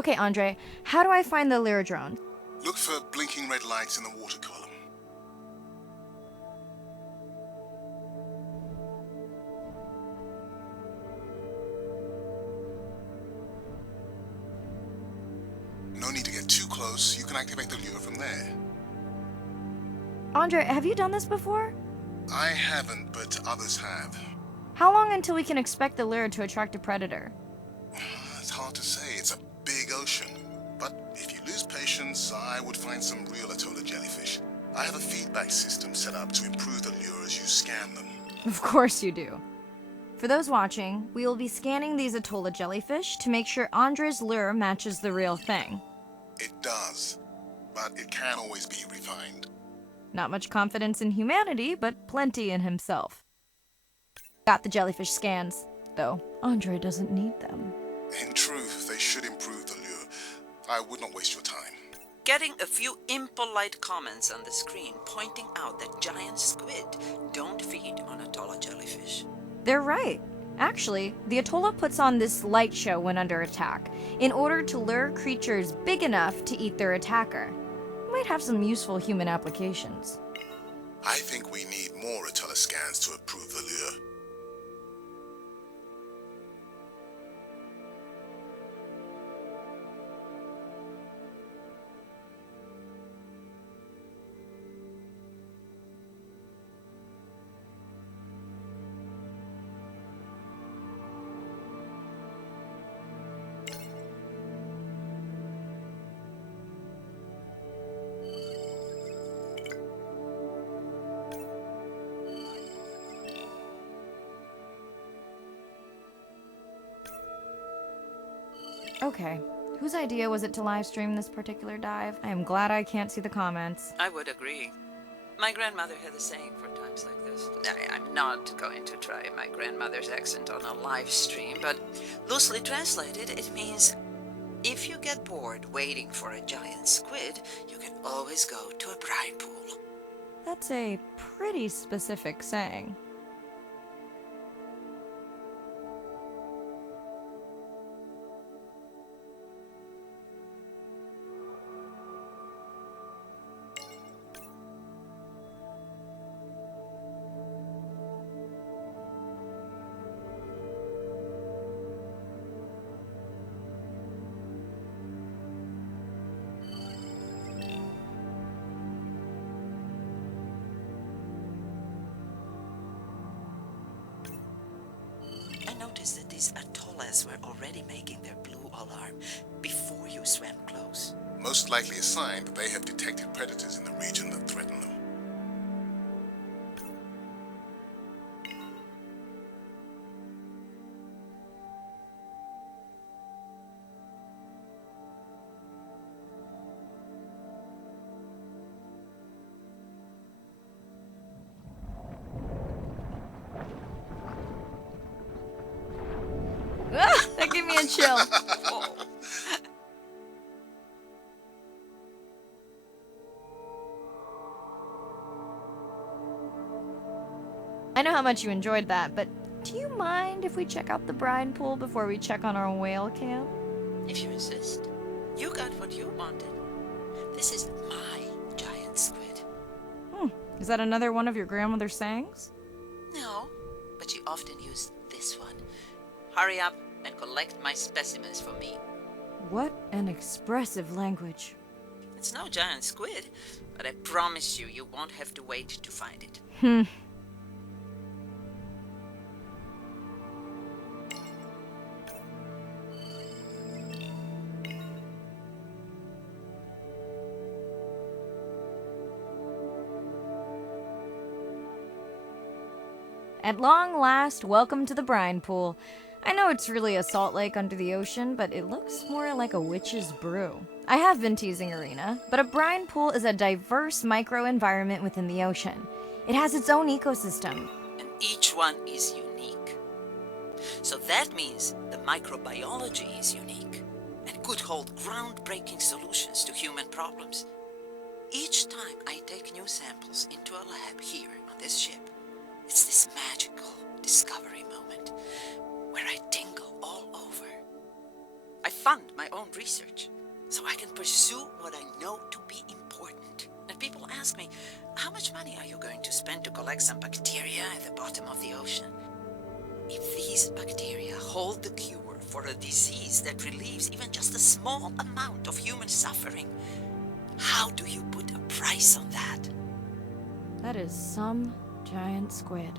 Okay, Andre, how do I find the lure drone? Look for blinking red lights in the water column. No need to get too close. You can activate the lure from there. Andre, have you done this before? I haven't, but others have. How long until we can expect the lure to attract a predator? It's hard to say. It's a big ocean. But if you lose patience, I would find some real Atolla jellyfish. I have a feedback system set up to improve the lure as you scan them. Of course you do. For those watching, we will be scanning these Atolla jellyfish to make sure Andre's lure matches the real thing. It does, but it can always be refined. Not much confidence in humanity, but plenty in himself. Got the jellyfish scans, though Andre doesn't need them. In truth, they should improve the lure. I would not waste your time. Getting a few impolite comments on the screen pointing out that giant squid don't feed on Atolla jellyfish. They're right. Actually, the Atolla puts on this light show when under attack, in order to lure creatures big enough to eat their attacker. It might have some useful human applications. I think we need more Atolla scans to approve the lure. Okay, whose idea was it to live stream this particular dive? I am glad I can't see the comments. I would agree. My grandmother had a saying for times like this. I'm not going to try my grandmother's accent on a live stream, but loosely translated, it means if you get bored waiting for a giant squid, you can always go to a bride pool. That's a pretty specific saying. I noticed that these atollas were already making their blue alarm before you swam close. Most likely a sign that they have detected predators in the region that threaten them. That gave me a chill. Oh. I know how much you enjoyed that, but do you mind if we check out the brine pool before we check on our whale cam? If you insist. You got what you wanted. This is my giant squid. Is that another one of your grandmother's sayings? No, but she often used this one. Hurry up and collect my specimens for me. What an expressive language. It's no giant squid, but I promise you, you won't have to wait to find it. At long last, welcome to the brine pool. I know it's really a salt lake under the ocean, but it looks more like a witch's brew. I have been teasing Arena, but a brine pool is a diverse microenvironment within the ocean. It has its own ecosystem. And each one is unique. So that means the microbiology is unique and could hold groundbreaking solutions to human problems. Each time I take new samples into a lab here on this ship, it's this magical discovery moment where I tingle all over. I fund my own research so I can pursue what I know to be important. And people ask me, how much money are you going to spend to collect some bacteria at the bottom of the ocean? If these bacteria hold the cure for a disease that relieves even just a small amount of human suffering, how do you put a price on that? That is some giant squid.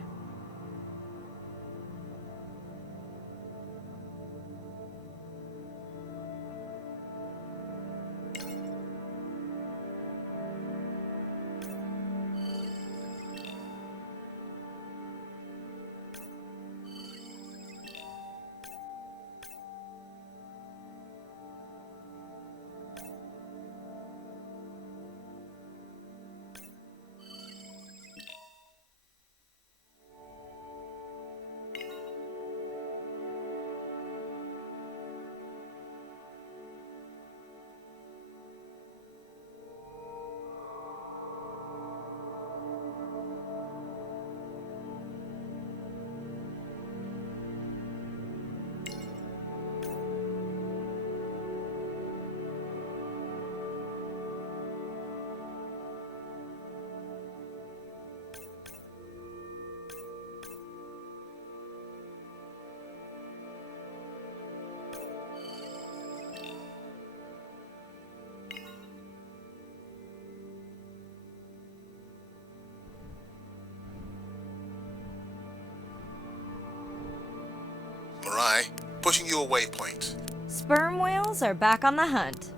Mirai, pushing your waypoint. Sperm whales are back on the hunt.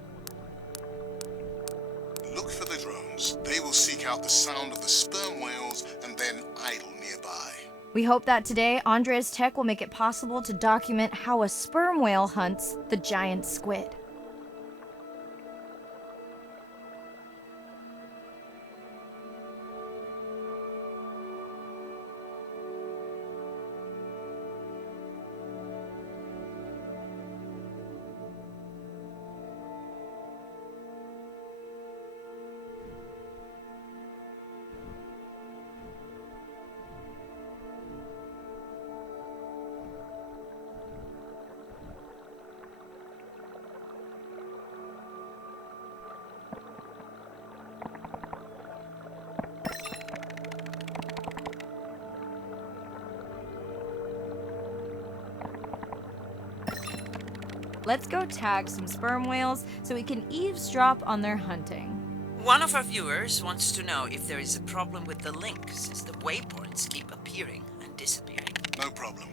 Look for the drones. They will seek out the sound of the sperm whales and then idle nearby. We hope that today, Andrea's tech will make it possible to document how a sperm whale hunts the giant squid. Let's go tag some sperm whales so we can eavesdrop on their hunting. One of our viewers wants to know if there is a problem with the link, since the waypoints keep appearing and disappearing. No problem.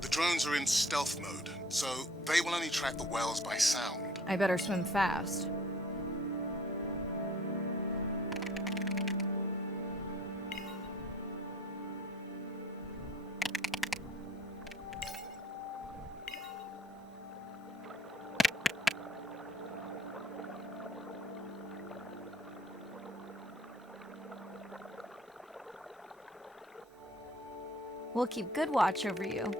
The drones are in stealth mode, so they will only track the whales by sound. I better swim fast. We'll keep good watch over you.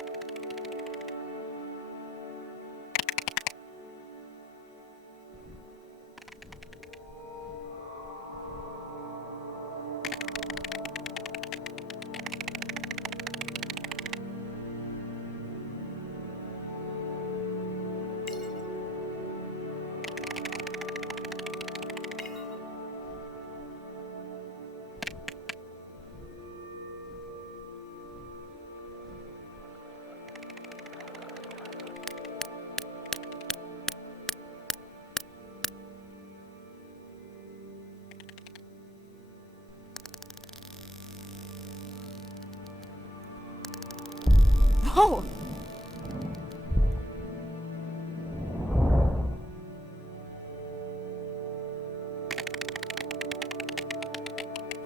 Whoa!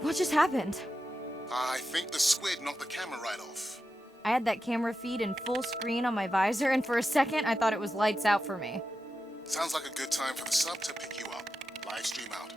What just happened? I think the squid knocked the camera right off. I had that camera feed in full screen on my visor, and for a second I thought it was lights out for me. Sounds like a good time for the sub to pick you up. Live stream out.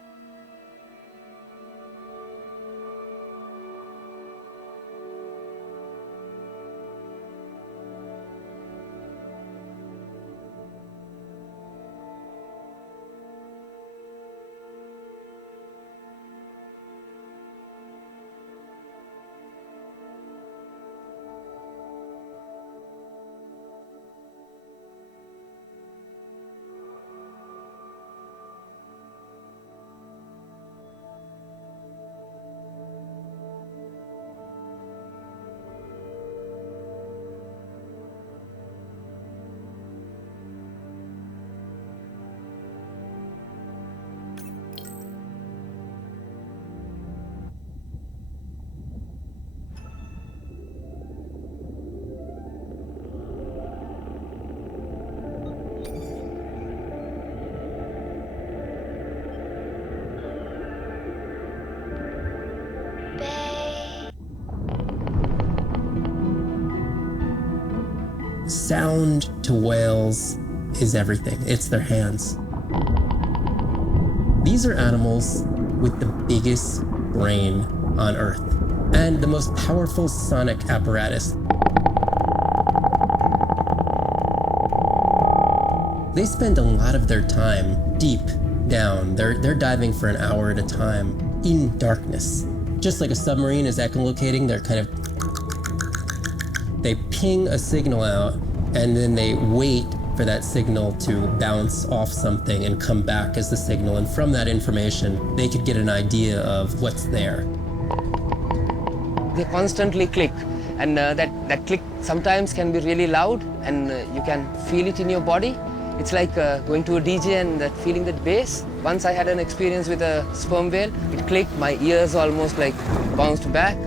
Sound to whales is everything. It's their hands. These are animals with the biggest brain on Earth and the most powerful sonic apparatus. They spend a lot of their time deep down. They're diving for an hour at a time in darkness. Just like a submarine is echolocating, they ping a signal out and then they wait for that signal to bounce off something and come back as the signal. And from that information, they could get an idea of what's there. They constantly click, and that click sometimes can be really loud, and you can feel it in your body. It's like going to a DJ and feeling that bass. Once I had an experience with a sperm whale. It clicked, my ears almost like bounced back.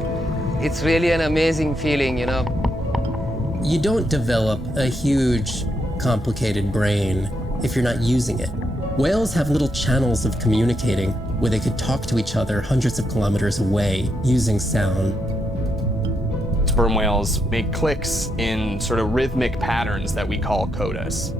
It's really an amazing feeling, you know. You don't develop a huge, complicated brain if you're not using it. Whales have little channels of communicating where they could talk to each other hundreds of kilometers away using sound. Sperm whales make clicks in sort of rhythmic patterns that we call codas.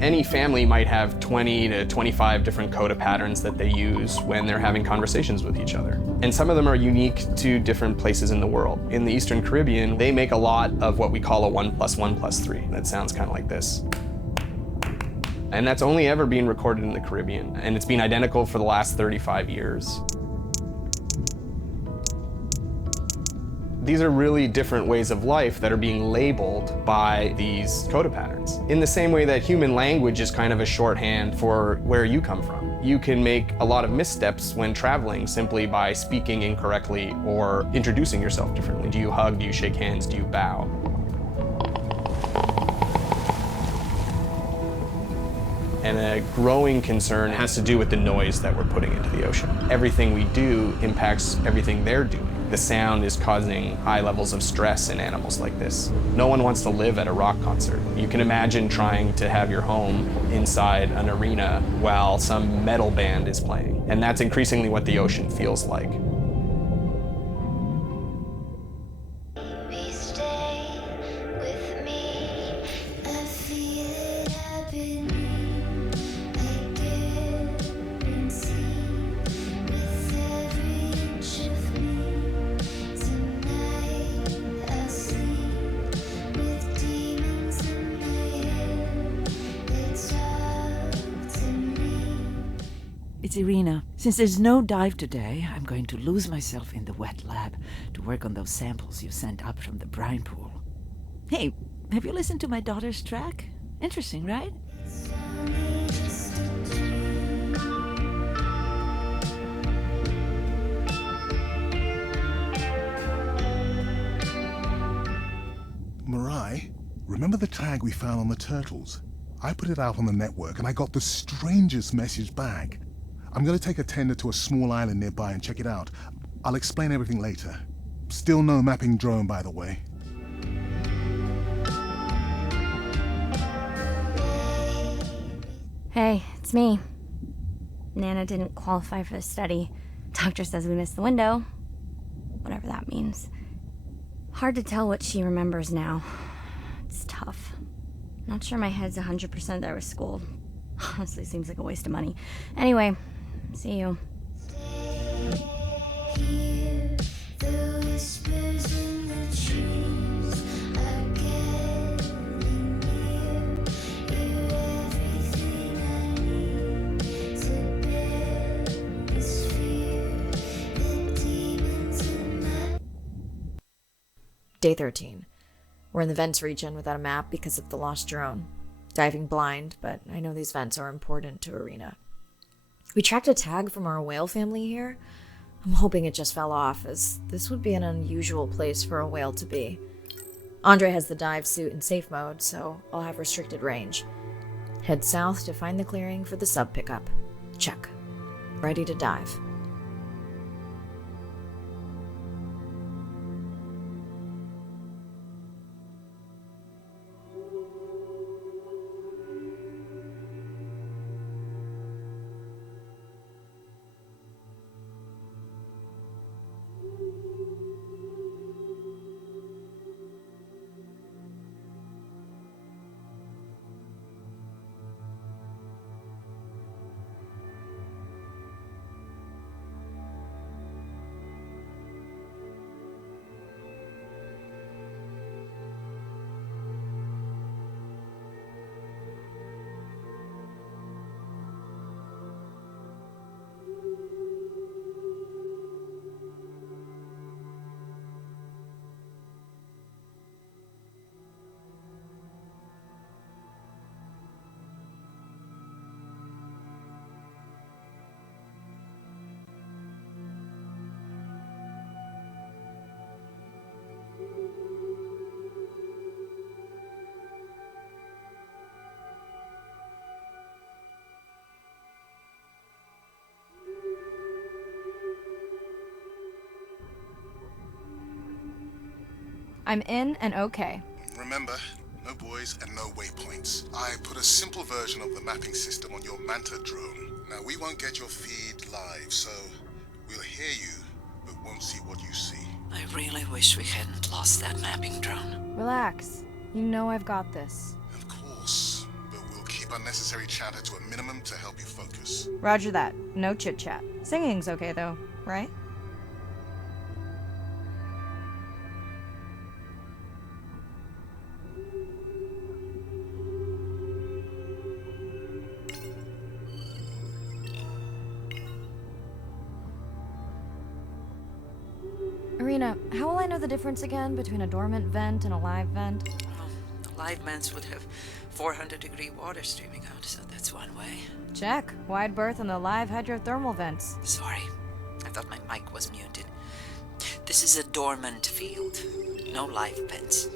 Any family might have 20 to 25 different coda patterns that they use when they're having conversations with each other. And some of them are unique to different places in the world. In the Eastern Caribbean, they make a lot of what we call a 1 + 1 + 3. That sounds kind of like this. And that's only ever been recorded in the Caribbean. And it's been identical for the last 35 years. These are really different ways of life that are being labeled by these coda patterns. In the same way that human language is kind of a shorthand for where you come from. You can make a lot of missteps when traveling simply by speaking incorrectly or introducing yourself differently. Do you hug? Do you shake hands? Do you bow? And a growing concern has to do with the noise that we're putting into the ocean. Everything we do impacts everything they're doing. The sound is causing high levels of stress in animals like this. No one wants to live at a rock concert. You can imagine trying to have your home inside an arena while some metal band is playing. And that's increasingly what the ocean feels like. It's Irina. Since there's no dive today, I'm going to lose myself in the wet lab to work on those samples you sent up from the brine pool. Hey, have you listened to my daughter's track? Interesting, right? Mirai, remember the tag we found on the turtles? I put it out on the network and I got the strangest message back. I'm going to take a tender to a small island nearby and check it out. I'll explain everything later. Still no mapping drone, by the way. Hey, it's me. Nana didn't qualify for the study. Doctor says we missed the window. Whatever that means. Hard to tell what she remembers now. It's tough. Not sure my head's 100% there with school. Honestly, seems like a waste of money. Anyway, see you. Day 13. We're in the vents region without a map because of the lost drone. Diving blind, but I know these vents are important to Irina. We tracked a tag from our whale family here. I'm hoping it just fell off, as this would be an unusual place for a whale to be. Andre has the dive suit in safe mode, so I'll have restricted range. Head south to find the clearing for the sub pickup. Check. Ready to dive. I'm in and okay. Remember, no buoys and no waypoints. I put a simple version of the mapping system on your Manta drone. Now, we won't get your feed live, so we'll hear you, but won't see what you see. I really wish we hadn't lost that mapping drone. Relax. You know I've got this. Of course, but we'll keep unnecessary chatter to a minimum to help you focus. Roger that. No chit-chat. Singing's okay though, right? Irina, how will I know the difference again between a dormant vent and a live vent? Well, the live vents would have 400-degree water streaming out, so that's one way. Check. Wide berth on the live hydrothermal vents. Sorry, I thought my mic was muted. This is a dormant field. No live vents.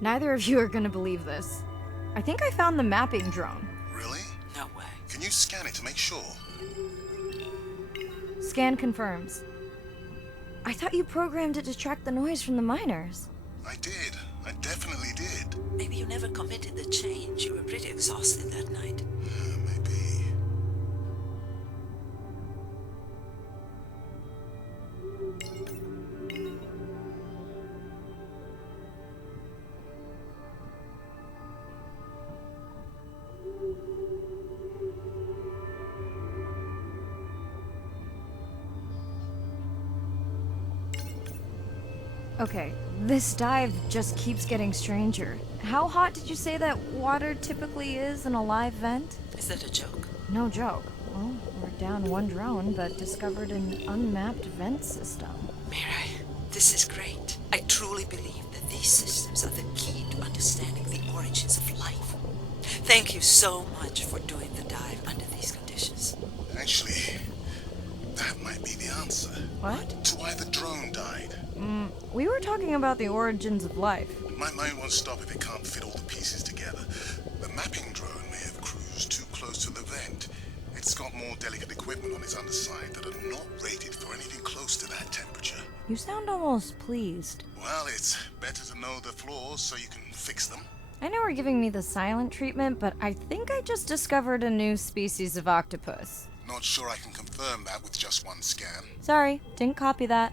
Neither of you are gonna believe this. I think I found the mapping drone. Really? No way. Can you scan it to make sure? Scan confirms. I thought you programmed it to track the noise from the miners. I did. I definitely did. Maybe you never committed the change. You were pretty exhausted that night. Maybe. Okay, this dive just keeps getting stranger. How hot did you say that water typically is in a live vent? Is that a joke? No joke. Well, we're down one drone, but discovered an unmapped vent system. Mirai, this is great. I truly believe that these systems are the key to understanding the origins of life. Thank you so much for doing the dive under these conditions. Actually, that might be the answer. What? To why the drone died. We were talking about the origins of life. My mind won't stop if it can't fit all the pieces together. The mapping drone may have cruised too close to the vent. It's got more delicate equipment on its underside that are not rated for anything close to that temperature. You sound almost pleased. Well, it's better to know the flaws so you can fix them. I know we're giving me the silent treatment, but I think I just discovered a new species of octopus. Not sure I can confirm that with just one scan. Sorry, didn't copy that.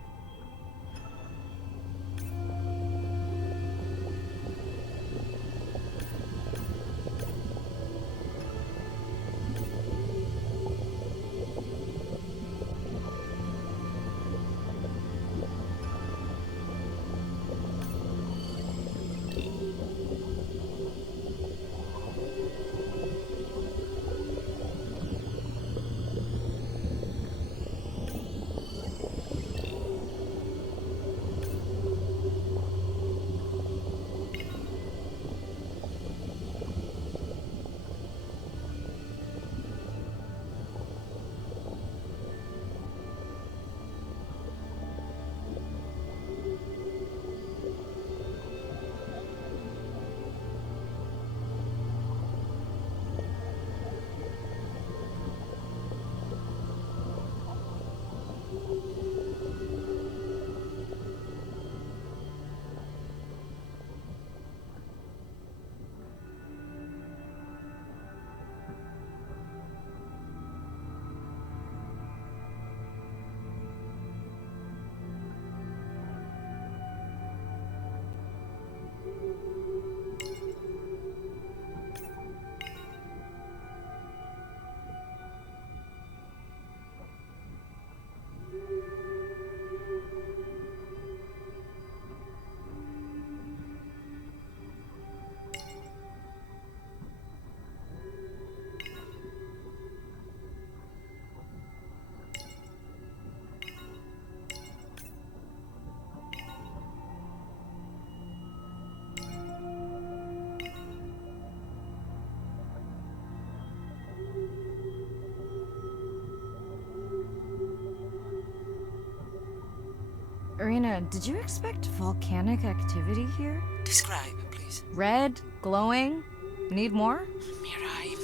Irina, did you expect volcanic activity here? Describe, please. Red? Glowing? Need more? Mirai,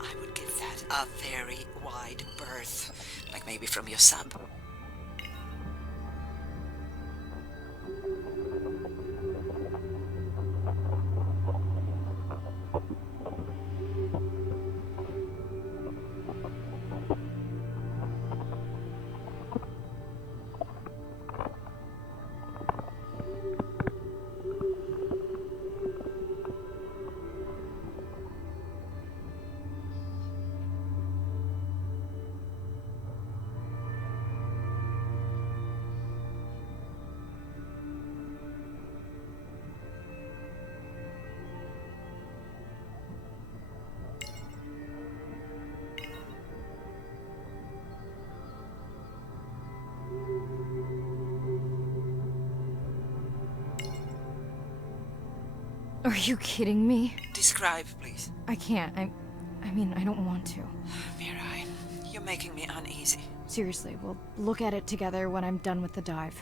I would give that a very wide berth. Like maybe from your sub. Are you kidding me? Describe, please. I can't. I mean, I don't want to. Mirai, you're making me uneasy. Seriously, we'll look at it together when I'm done with the dive.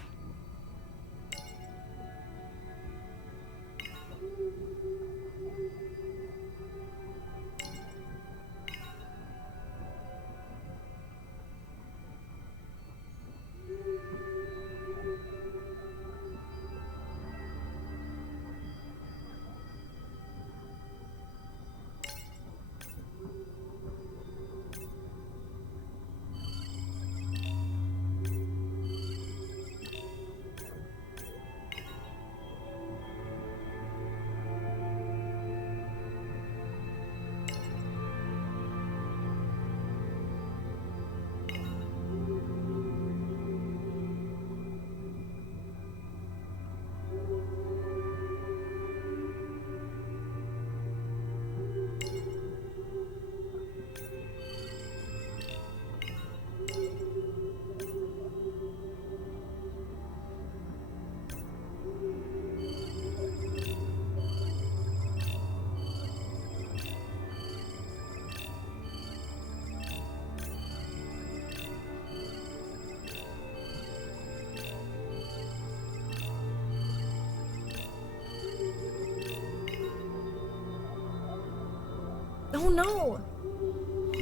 no!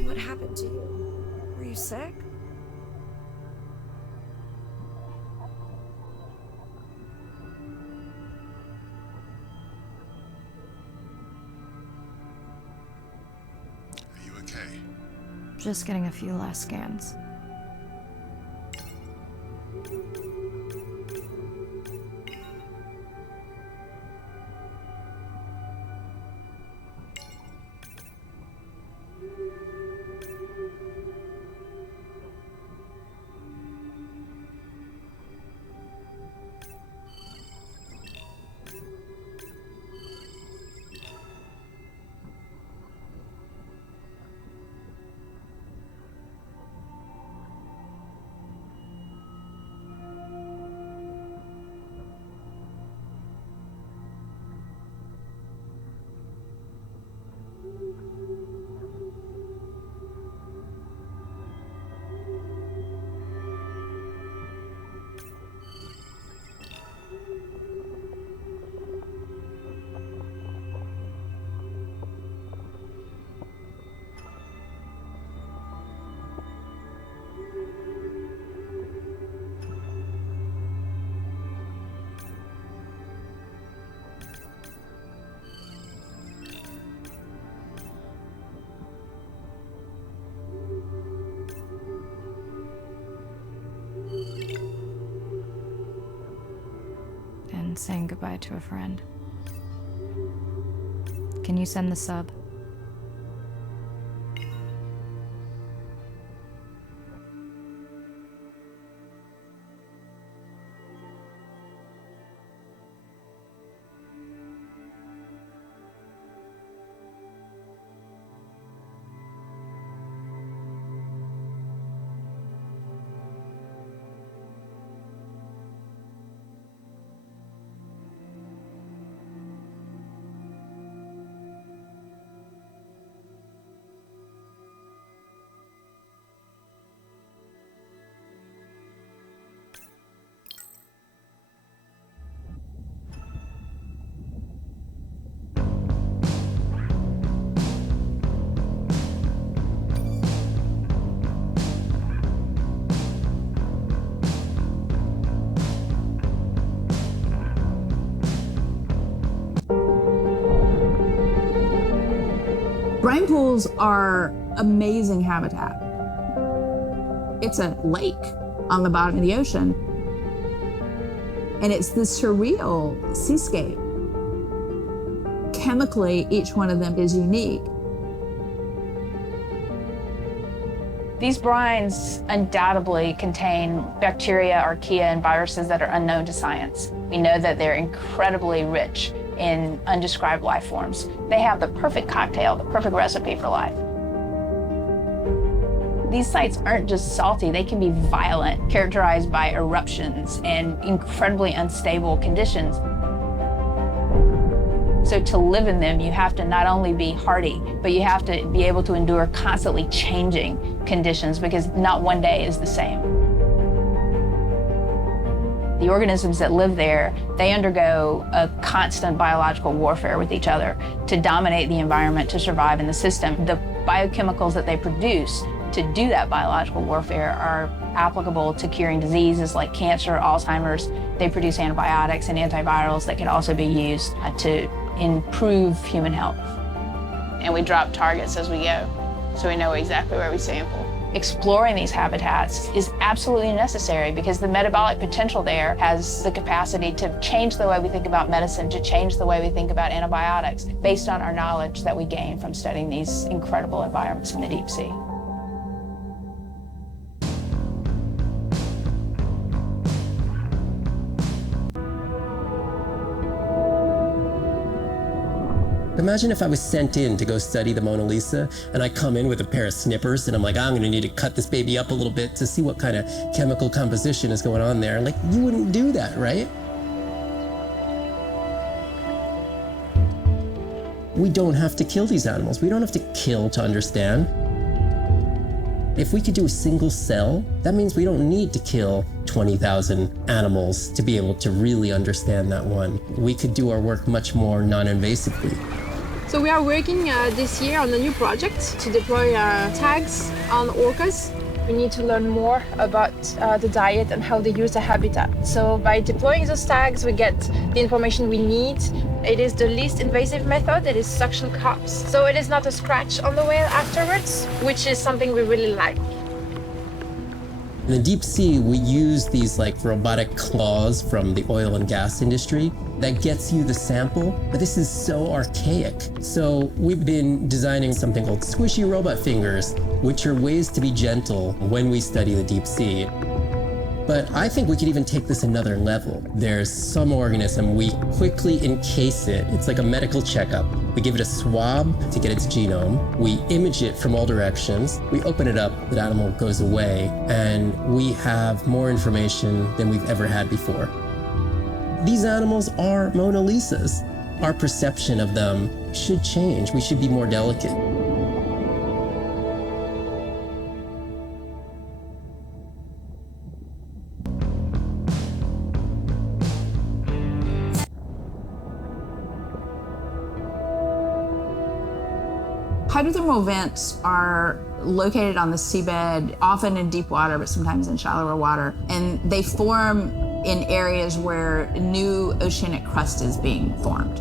What happened to you? Were you sick? Are you okay? Just getting a few last scans. And saying goodbye to a friend. Can you send the sub? Brine pools are amazing habitat. It's a lake on the bottom of the ocean, and it's this surreal seascape. Chemically, each one of them is unique. These brines undoubtedly contain bacteria, archaea, and viruses that are unknown to science. We know that they're incredibly rich in undescribed life forms. They have the perfect cocktail, the perfect recipe for life. These sites aren't just salty, they can be violent, characterized by eruptions and incredibly unstable conditions. So to live in them, you have to not only be hardy, but you have to be able to endure constantly changing conditions, because not one day is the same. The organisms that live there, they undergo a constant biological warfare with each other to dominate the environment, to survive in the system. The biochemicals that they produce to do that biological warfare are applicable to curing diseases like cancer, Alzheimer's. They produce antibiotics and antivirals that can also be used to improve human health. And we drop targets as we go, so we know exactly where we sample. Exploring these habitats is absolutely necessary because the metabolic potential there has the capacity to change the way we think about medicine, to change the way we think about antibiotics, based on our knowledge that we gain from studying these incredible environments in the deep sea. Imagine if I was sent in to go study the Mona Lisa and I come in with a pair of snippers and I'm like, I'm gonna need to cut this baby up a little bit to see what kind of chemical composition is going on there. Like, you wouldn't do that, right? We don't have to kill these animals. We don't have to kill to understand. If we could do a single cell, that means we don't need to kill 20,000 animals to be able to really understand that one. We could do our work much more non-invasively. So we are working this year on a new project to deploy tags on orcas. We need to learn more about the diet and how they use the habitat. So by deploying those tags, we get the information we need. It is the least invasive method, it is suction cups. So it is not a scratch on the whale afterwards, which is something we really like. In the deep sea, we use these like robotic claws from the oil and gas industry that gets you the sample, but this is so archaic. So we've been designing something called squishy robot fingers, which are ways to be gentle when we study the deep sea. But I think we could even take this another level. There's some organism, we quickly encase it. It's like a medical checkup. We give it a swab to get its genome. We image it from all directions. We open it up, the animal goes away, and we have more information than we've ever had before. These animals are Mona Lisas. Our perception of them should change. We should be more delicate. Hydrothermal vents are located on the seabed, often in deep water, but sometimes in shallower water. And they form in areas where new oceanic crust is being formed.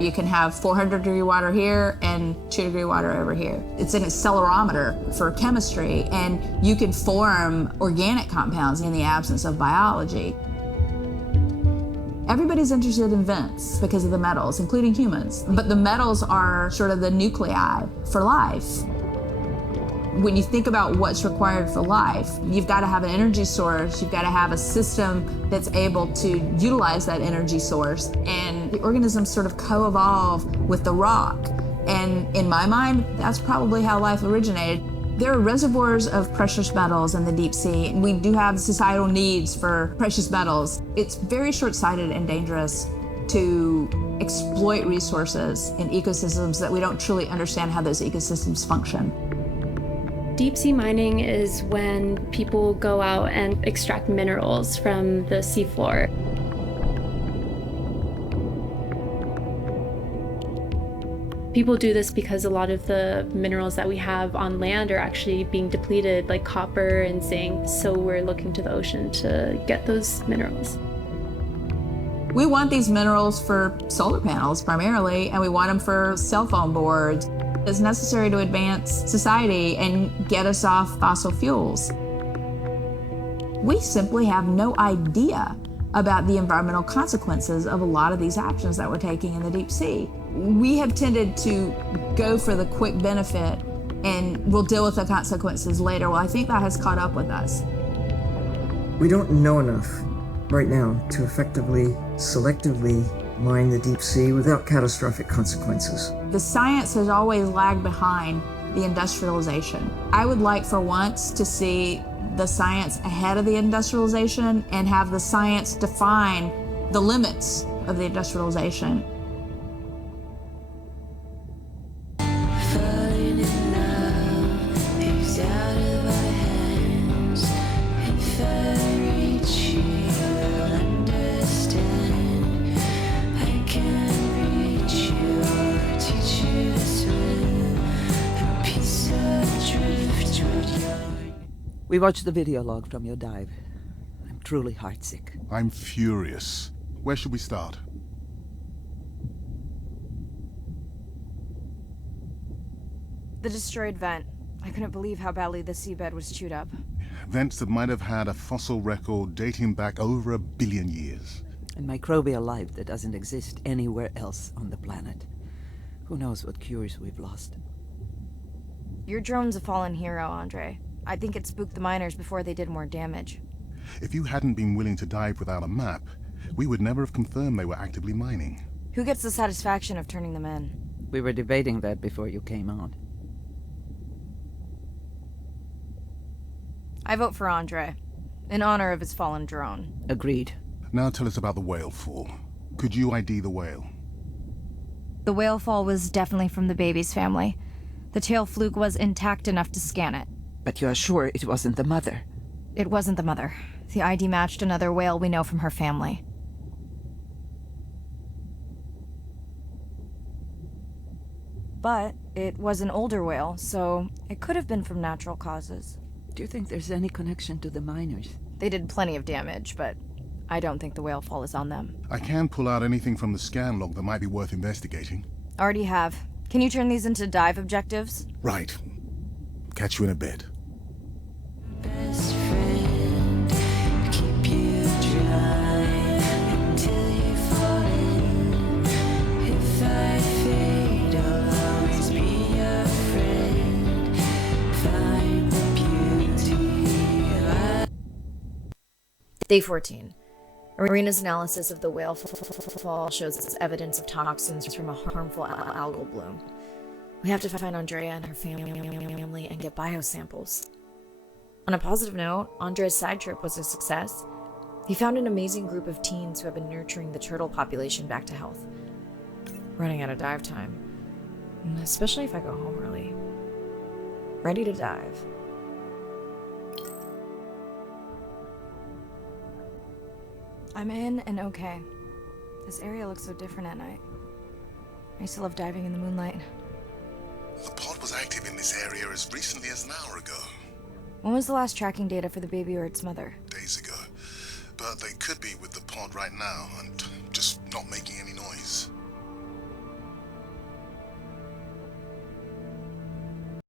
You can have 400-degree water here and 2-degree water over here. It's an accelerometer for chemistry, and you can form organic compounds in the absence of biology. Everybody's interested in vents because of the metals, including humans. But the metals are sort of the nuclei for life. When you think about what's required for life, you've got to have an energy source, you've got to have a system that's able to utilize that energy source, and the organisms sort of co-evolve with the rock. And in my mind, that's probably how life originated. There are reservoirs of precious metals in the deep sea, and we do have societal needs for precious metals. It's very short-sighted and dangerous to exploit resources in ecosystems that we don't truly understand how those ecosystems function. Deep sea mining is when people go out and extract minerals from the seafloor. People do this because a lot of the minerals that we have on land are actually being depleted, like copper and zinc, so we're looking to the ocean to get those minerals. We want these minerals for solar panels primarily, and we want them for cell phone boards. It's necessary to advance society and get us off fossil fuels. We simply have no idea about the environmental consequences of a lot of these actions that we're taking in the deep sea. We have tended to go for the quick benefit and we'll deal with the consequences later. Well, I think that has caught up with us. We don't know enough right now to effectively, selectively mine the deep sea without catastrophic consequences. The science has always lagged behind the industrialization. I would like for once to see the science ahead of the industrialization and have the science define the limits of the industrialization. We watched the video log from your dive. I'm truly heartsick. I'm furious. Where should we start? The destroyed vent. I couldn't believe how badly the seabed was chewed up. Vents that might have had a fossil record dating back over 1 billion years. And microbial life that doesn't exist anywhere else on the planet. Who knows what cures we've lost. Your drone's a fallen hero, Andre. I think it spooked the miners before they did more damage. If you hadn't been willing to dive without a map, we would never have confirmed they were actively mining. Who gets the satisfaction of turning them in? We were debating that before you came on. I vote for Andre, in honor of his fallen drone. Agreed. Now tell us about the whale fall. Could you ID the whale? The whale fall was definitely from the baby's family. The tail fluke was intact enough to scan it. But you are sure it wasn't the mother? It wasn't the mother. The ID matched another whale we know from her family. but it was an older whale, so it could have been from natural causes. Do you think there's any connection to the miners? They did plenty of damage, but I don't think the whale fall is on them. I can pull out anything from the scan log that might be worth investigating. Already have. Can you turn these into dive objectives? Right. Catch you in a bit. Day 14. Irina's analysis of the whale fall shows evidence of toxins from a harmful algal bloom. We have to find Andrea and her family and get biosamples. On a positive note, Andre's side trip was a success. He found an amazing group of teens who have been nurturing the turtle population back to health. Running out of dive time, especially if I go home early. Ready to dive. I'm in and okay. This area looks so different at night. I used to love diving in the moonlight. The pod was active in this area as recently as an hour ago. When was the last tracking data for the baby or its mother? Days ago. But they could be with the pod right now and just not making any noise.